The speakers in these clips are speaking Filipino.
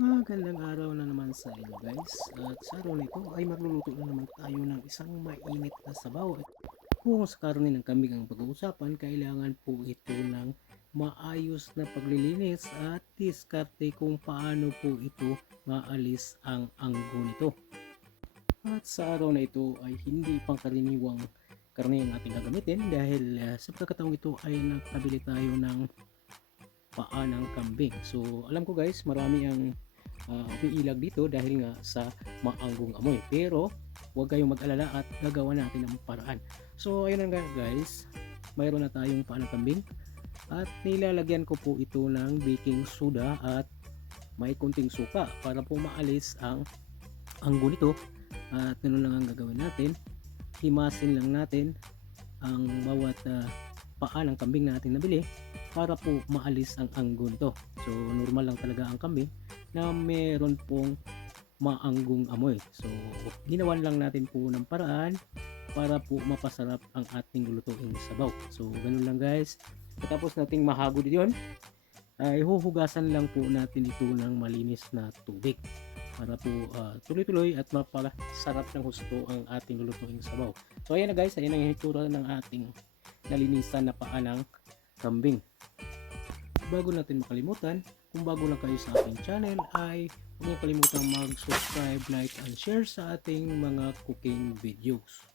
Magandang araw na naman sa inyo guys. At sa araw na ito ay magluluto na naman tayo ng isang mainit na sabaw. At kung sa karne ng kambing ang pag-uusapan, kailangan po ito ng maayos na paglilinis at diskarte kung paano po ito maalis ang anggo nito. At sa araw na ito ay hindi pangkaraniwang karne ang ating gagamitin dahil sa pagkakataong ito ay nakabili tayo ng paa ng kambing. So alam ko guys, marami ang umiilag dito dahil nga sa maanggong amoy. Pero huwag kayong mag-alala at gagawa natin ang paraan. So ayun nga guys, mayroon na tayong paa ng kambing at nilalagyan ko po ito ng baking soda at may kunting suka para po maalis ang anggo nito. At ganoon lang ang gagawin natin. Himasin lang natin ang bawat paa ng kambing na ating nabili para po maalis ang anggo nito. So normal lang talaga ang kambing na meron pong maanggong amoy. So ginawan lang natin po ng paraan para po mapasarap ang ating lulutuing sabaw. So ganun lang guys. Tapos nating mahagod yon, ay huhugasan lang po natin ito ng malinis na tubig para po tuloy-tuloy at mapasarap ng husto ang ating lulutuing sabaw. So ayan na guys, ayan ang hitsura ng ating nalinisan na paa ng kambing. Bago natin makalimutan, kung bago lang kayo sa ating channel ay huwag niyo kalimutang mag-subscribe, like, and share sa ating mga cooking videos.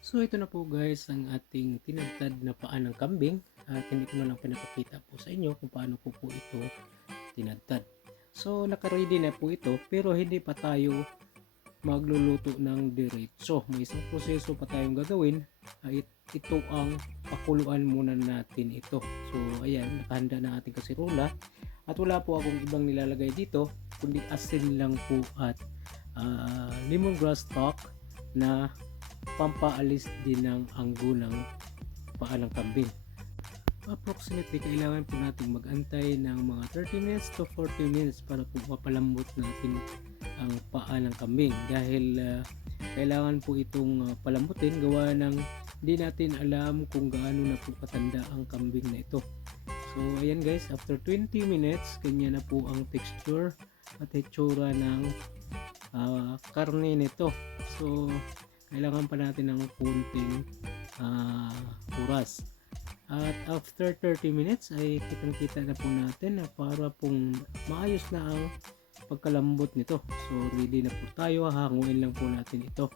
So ito na po guys ang ating tinagtad na paa ng kambing at hindi ko na lang pinapakita po sa inyo kung paano po ito tinagtad. So naka-ready na po ito pero hindi pa tayo magluluto ng diretso. May isang proseso pa tayong gagawin. Ito ang pakuluan muna natin ito. So ayan, nakahanda na ating kasirola at wala po akong ibang nilalagay dito kundi asin lang po at lemongrass stalk na pampaalis din ng anggo ng paa ng kambing. Approximately kailangan po natin mag-antay ng mga 30 minutes to 40 minutes para po mapalambot natin ang paa ng kambing dahil kailangan po itong palambutin gawa ng hindi natin alam kung gaano na po katanda ang kambing na ito. So ayan guys, after 20 minutes ganyan na po ang texture at itsura ng karne nito. So kailangan pa natin ng kunting oras. At after 30 minutes ay kitang-kita na po natin na para pong maayos na ang pagkalambot nito. So ready na po tayo, hanguin lang po natin ito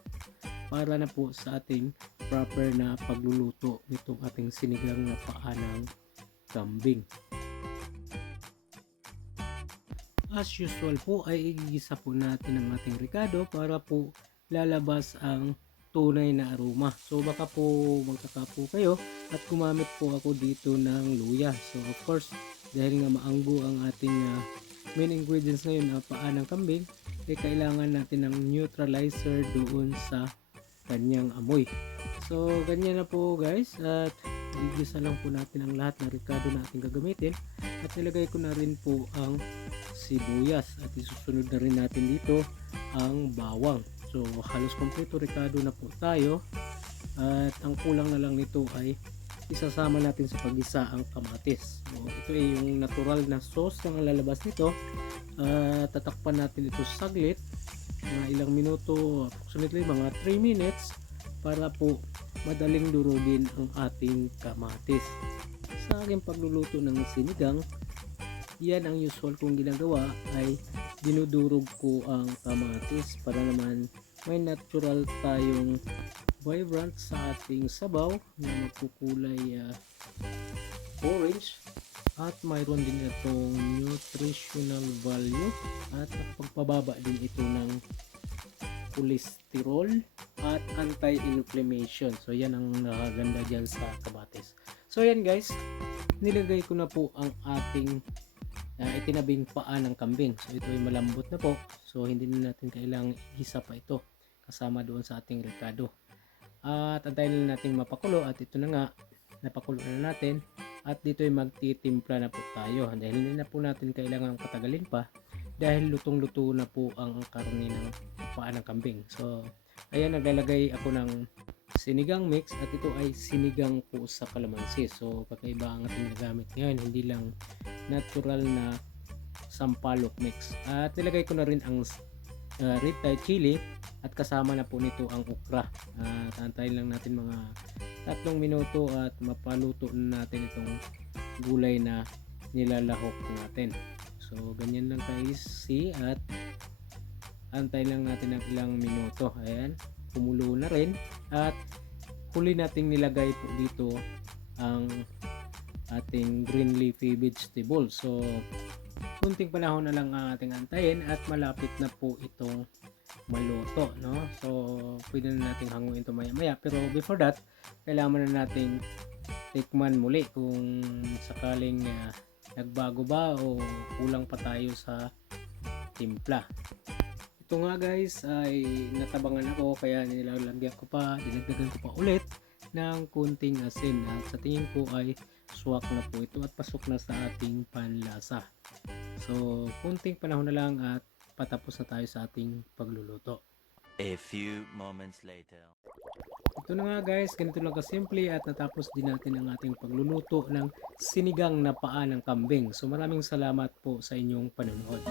para na po sa ating proper na pagluluto nitong ating sinigang na paa ng kambing. As usual po ay igigisa po natin ang ating ricado para po lalabas ang tunay na aroma. So baka po magkakapo kayo at gumamit po ako dito ng luya. So of course dahil nga maanggo ang ating main ingredients ngayon na paa ng kambing, kailangan natin ng neutralizer doon sa kanyang amoy. So ganyan na po guys at igisa lang po natin ang lahat ng ricado na ating gagamitin at nilagay ko na rin po ang sibuyas at isusunod na rin natin dito ang bawang. So halos kompleto ricado na po tayo at ang kulang na lang nito ay isasama natin sa paggisa ang kamatis. So ito ay yung natural na sauce na lalabas nito. Tatakpan natin ito saglit, mga ilang minuto, approximately mga 3 minutes para po madaling durugin ang ating kamatis. Sa aking pagluluto ng sinigang, yan ang usual kong ginagawa ay dinudurog ko ang kamatis para naman may natural tayong vibrant sa ating sabaw na magkukulay orange at mayroon din itong nutritional value at pagpababa din ito ng cholesterol at anti-inflammation. So yan ang nakaganda dyan sa kamatis. So yan guys, nilagay ko na po ang ating itinabing paa ng kambing. So ito ay malambot na po. So hindi na natin kailangang igisa pa ito kasama doon sa ating ricado. At antayin na natin mapakulo at ito na nga, napakulo na natin at dito ay magtitimpla na po tayo dahil hindi na po natin kailangang patagalin pa dahil lutong-luto na po ang karne ng paa ng kambing. So ayan, naglalagay ako ng sinigang mix at ito ay sinigang po sa kalamansi. So kakaiba ang ating nagamit ngayon, hindi lang natural na sampalok mix. At nilagay ko na rin ang red Thai chili at kasama na po nito ang okra. At antayin lang natin mga 3 minuto at mapaluto na natin itong gulay na nilalahok natin. So ganyan lang ka-easy at antayin lang natin ng ilang minuto. Ayan, kumulo na rin at huli nating nilagay po dito ang ating green leafy vegetable. So kunting panahon na lang ang ating antayin at malapit na po itong maluto, no? So pwede na nating hanguin ito maya maya, pero before that kailangan na nating tikman muli kung sakaling nagbago ba o kulang pa tayo sa timpla. Ito nga guys ay natabangan ako kaya nilalagyan ko pa, dinagdagan ko pa ulit ng kunting asin at sa tingin ko ay swak na po ito at pasok na sa ating panlasa. So kunting panahon na lang at patapos na tayo sa ating pagluluto. A few moments later. Ito na nga guys, ganito lang kasimple at natapos din natin ang ating pagluluto ng sinigang na paa ng kambing. So maraming salamat po sa inyong panonood.